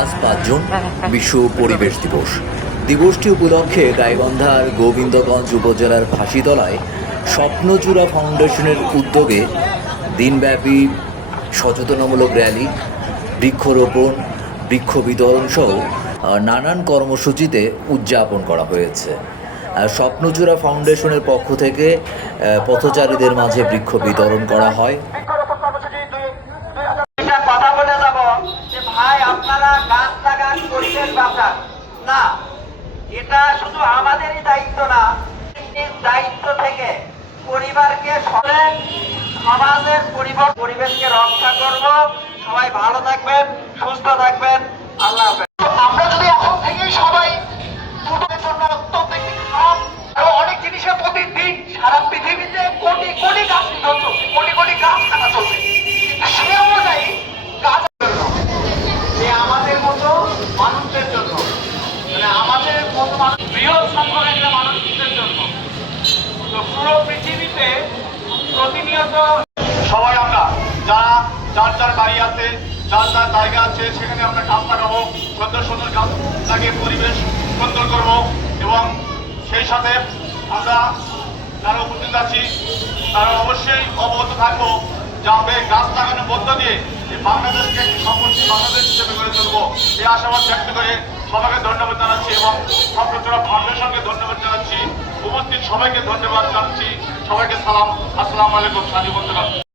আজ পাঁচ জুন বিশ্ব পরিবেশ দিবস। দিবসটি উপলক্ষে গাইবান্ধার গোবিন্দগঞ্জ উপজেলার ফাঁসিতলায় স্বপ্নচূড়া ফাউন্ডেশনের উদ্যোগে দিনব্যাপী সচেতনামূলক র্যালি বৃক্ষরোপণ বৃক্ষ বিতরণ সহ নানান কর্মসূচিতে উদযাপন করা হয়েছে। স্বপ্নচূড়া ফাউন্ডেশনের পক্ষ থেকে পথচারীদের মাঝে বৃক্ষ বিতরণ করা হয়। বাঁচান না, এটা শুধু আমাদেরই দায়িত্ব না দায়িত্ব থেকে পরিবারকে সমাজের পরিবেশকে রক্ষা করব। সবাই ভালো থাকবেন, সুস্থ থাকবেন। আল্লাহ আমরা যদি এখন সবাই অনেক জিনিসের প্রতিদিন সারা পৃথিবীতে কোটি কোটি গাছ কোটি কোটি গাছ চলছে। সে অনুযায়ী আমাদের মতো মানুষদের পুরো পৃথিবীতে প্রতিনিয়ত সবাই আমরা, যারা, যার যার বাড়ি আছে, যার যার জায়গা আছে, সেখানে আমরা গাছ লাগাবো সুন্দর সুন্দর গাছ লাগিয়ে পরিবেশ সুন্দর করব এবং সেই সাথে আমরা যারা উপস্থিত আছি, তারা অবশ্যই অবগত থাকব যে আমরা গাছ লাগানোর মধ্য দিয়ে এই বাংলাদেশকে একটি সম্পত্তি বাংলাদেশ হিসেবে গড়ে তুলবো। এই আশাবাদ ব্যক্ত করে সবাইকে ধন্যবাদ জানাচ্ছি এবং সর্বচূড়া ফাউন্ডেশনকে ধন্যবাদ জানাচ্ছি। উপস্থিত সবাইকে ধন্যবাদ জানাচ্ছি। সবাইকে সালাম, আসসালামু আলাইকুম সাথী বন্ধুরা।